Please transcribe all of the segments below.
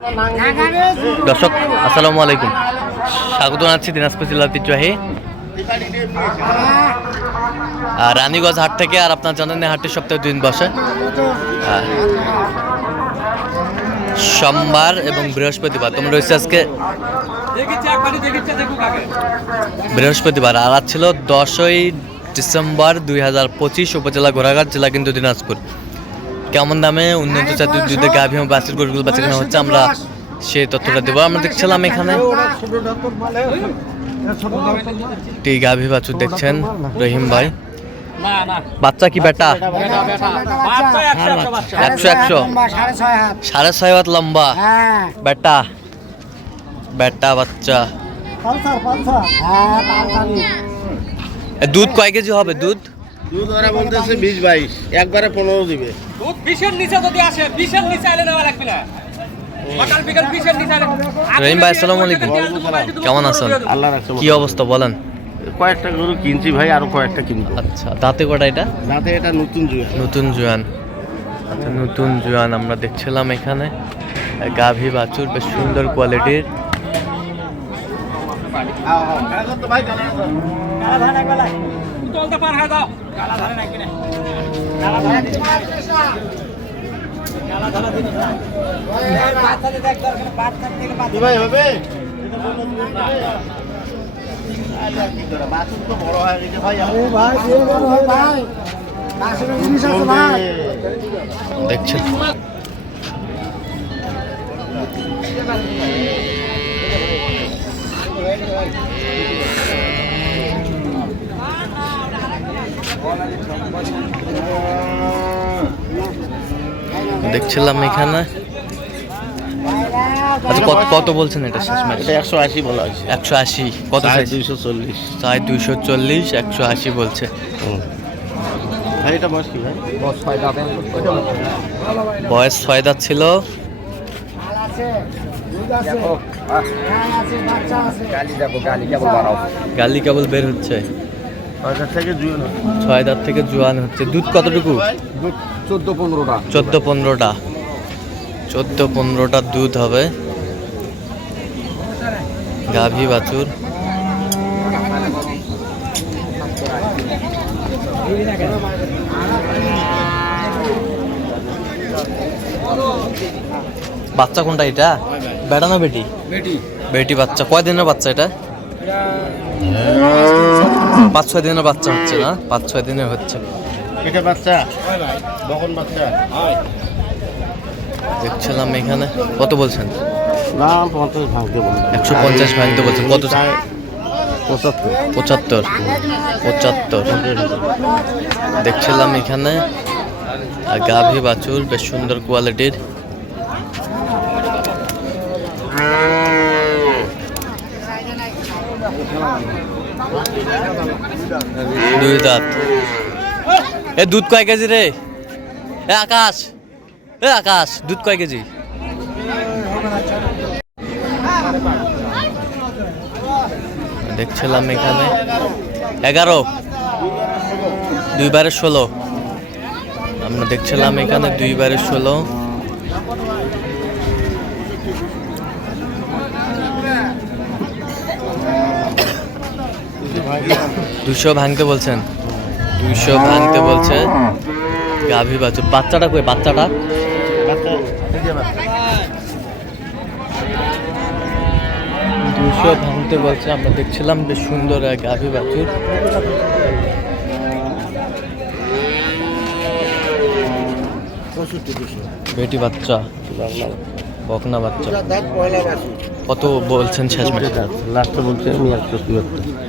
দর্শক আসসালামু আলাইকুম, স্বাগত জানাচ্ছি দিনাজপুর জেলার ঐতিহ্যবাহী রানীগঞ্জ হাট থেকে। আর আপনার জানেন হাটের সপ্তাহে 2 দিন বসে, সোমবার এবং বৃহস্পতিবার। তোমরা রয়েছে আজকে বৃহস্পতিবার, আর আজ ছিল 10ই ডিসেম্বর 2025, উপজেলা ঘোড়াঘাট, জেলা কিন্তু দিনাজপুর। কেমন দামে উন্নত জাতের দুধের গাভী এবং বাছুর গরুগুলো বাচ্চাখানা হচ্ছে, আমরা সেই তথ্যটা দেবো। আমরা দেখছিলাম এখানে গাভী বাছুর দেখছেন রহিম ভাই। বাচ্চা কি বেটা? 100 হাত লম্বা বেটা, বেটা বাচ্চা। দুধ কয় কেজি হবে? দুধ ওরা বলতেছে 20-22, একবারে 15 দিবে। দুধ 20-এর নিচে যদি আসে, 20-এর নিচে আইলে নেওয়া লাগবে না। সকাল বিকাল 20-এর নিচে আইলে। রহিম ভাই আসসালামু আলাইকুম, কেমন আছেন? আল্লাহ রাখছে। কি অবস্থা বলেন? কয়েকটা গরু কিনছি ভাই, আরো কয়েকটা কিনবো। আচ্ছা, দাঁতে কটা এটা? দাঁতে এটা নতুন জুয়া। নতুন জোয়ান। আচ্ছা, নতুন জোয়ান আমরা দেখছিলাম এখানে। গাভী বাছুর বেশ সুন্দর কোয়ালিটির। ভাই হবে দেখছেন দেখছিলাম এখানে। আচ্ছা, কত বলছেন এটা শেষ ম্যাচ? 180 বলা হয়েছে। 180। কত? 240। 240, 180 বলছে। ভাই এটা বয়স কি ভাই? বয়স 6 দাঁত ছিল। গালি কেবল বের হচ্ছে। 6 দাঁত থেকে জোয়ান হচ্ছে। দুধ কতটুকু? 14-15টা। 14-15টা দুধ হবে। গাভী বাছুর। বাচ্চা কোনটা এটা? বেটা না বেটি? বেটি বাচ্চা। কয় দিনের বাচ্চা এটা? 5-6 দিনের বাচ্চা হচ্ছে না? 5-6 দিনের হচ্ছে এটা বাচ্চা, বকন বাচ্চা। দেখছিলাম এখানে। কত বলছেন? না 50 ভাঙতে বলুন। 150 ভাঙতে বলছেন। কত? 75। 75। দেখছিলাম এখানে গাভী বাছুর বেশ সুন্দর কোয়ালিটির। দুই দাঁত। এ দুধ কয় কেজি রে? এ আকাশ, দুধ কয় কেজি? দেখছিলাম এখানে 11, 2 বারে 16। আমরা দেখছিলাম এখানে 2 বারে 16। দুশো ভাঙতে বলছেন। 200 ভাঙতে বলছে গাভী বাছুর। বাচ্চাটা কই? বাচ্চাটা 200 ভাঙতে বলছে। আমরা দেখছিলাম বেশ সুন্দর গাভী বাছুর। বেটি বাচ্চা, বকনা বাচ্চা। কত বলছেন শেষ ম্যাচ? লাস্টে বলছে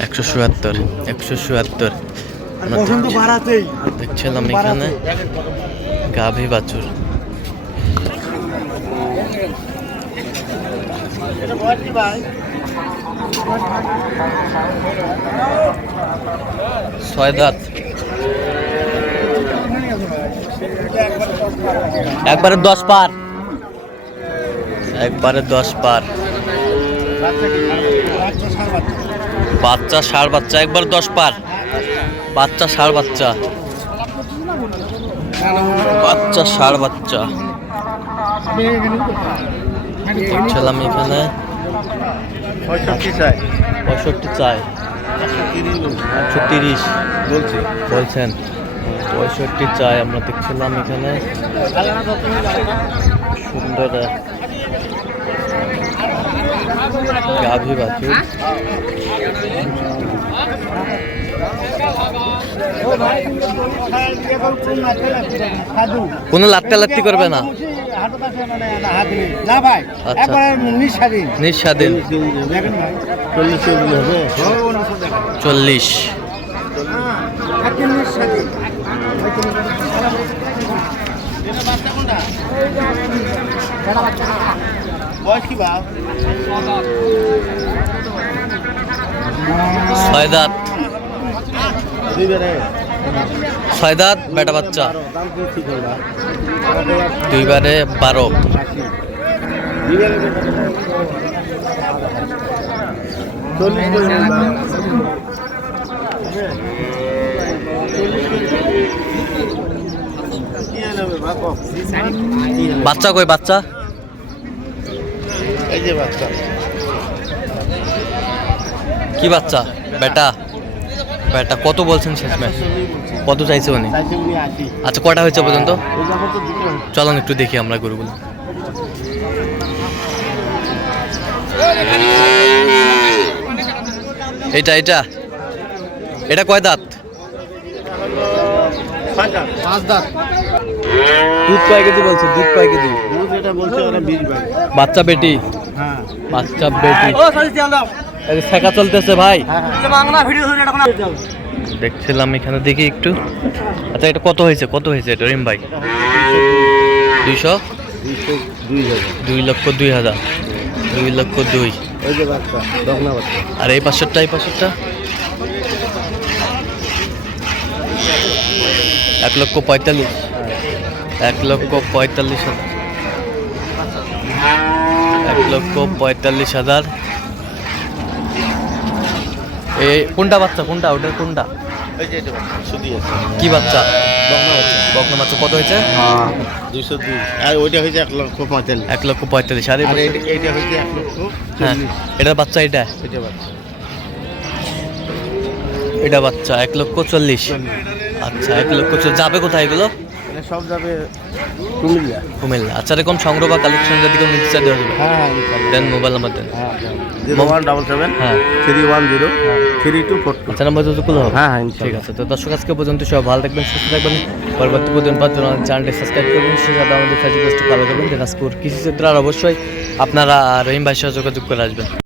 177। 177 দেখছিলাম এখানে গাভী বাছুর। ছয় দাঁত। একবারে 10 পার। 10 পার। বাচ্চা ষাঁড় বাচ্চা একবার 10 পার। বাচ্চা ষাঁড় বাচ্চা, বাচ্চা ষাঁড় বাচ্চা। দেখছিলাম এখানে 65 চাই 65 চাই 130 বলছি বলছেন 65 চাই আমরা দেখছিলাম এখানে সুন্দর গাভী বাছুর কোনো লাত্তি করবে না আচ্ছা নিঃস্বাধীন 40 বয়স কি বা 6 দাঁত দুইবারে 6 দাঁত বেটা বাচ্চা দাম কি ঠিক হলো দুইবারে 12 দুইবারে 40 বাচ্চা কই বাচ্চা এই যে বাচ্চা কি বাচ্চা বেটা বেটা কত বলছেন শেষমেশ কত চাইছে উনি চাইছে উনি 80 আচ্ছা কয়টা হয়েছে পর্যন্ত এই যখন তো দিতে চলুন একটু দেখি আমরা গরুগুলো এটা এটা এটা কয় দাঁত 5 দাঁত দুধ কয় কেজি বলছে দুধ কয় কেজি দুধ এটা বলছে ওরা 20 ভাই বাচ্চা বেটি হ্যাঁ বাচ্চা বেটি এই যে শেখা চলতেছে ভাই দেখছিলাম এখানে দেখি একটু আচ্ছা এটা কত হয়েছে এটা রহিম ভাই 200 2 লক্ষ 2,000 2 লক্ষ 2 ওই যে বাচ্চা দগনা বাচ্চা আর এই পাশেরটা 1 লক্ষ 45 1 লক্ষ 45,000 1 লক্ষ 45,000 এই কোনটা বাচ্চা কোনটা ওটার কোনটা এই যে এটা বাচ্চা সুদি আছে কি বাচ্চা দগনা বাচ্চা বকনা বাচ্চা কত হয়েছে 202 আর ওইটা হইছে 1 লক্ষ 45 1 লক্ষ 45 আর এই আর পাশের- এইটা হইছে 1 লক্ষ হ্যাঁ 40 এটার বাচ্চা এটা এটা বাচ্চা এটা বাচ্চা 1 লক্ষ 40 আচ্ছা 1 লক্ষ 40 যাবে কোথায় এগুলো এটা সব যাবে কুমিল্লা কুমিল্লা আচ্ছা এরকম সংগ্রহ বা কালেকশন যদি কেউ নিতে চায় দেওয়া যাবে হ্যাঁ ইনশাআল্লাহ দেন মোবাইল নাম্বার দেন 0177 হ্যাঁ 310 3242 আচ্ছা নাম্বার যদি খুলে হবে হ্যাঁ হ্যাঁ ঠিক ইনশাআল্লাহ আছে তো দর্শক আজকে পর্যন্ত সব ভালো থাকবেন সুস্থ থাকবেন পরবর্তী প্রতিদিন পাওয়ার জন্য চ্যানেলটি সাবস্ক্রাইব করবেন সেই সাথে আমাদের ফেসবুক পেজটি ফলো করবেন দিনাজপুর কৃষি ক্ষেত্রে আর অবশ্যই আপনারা রহিম ভাইয়ের সাথে যোগাযোগ করে আসবেন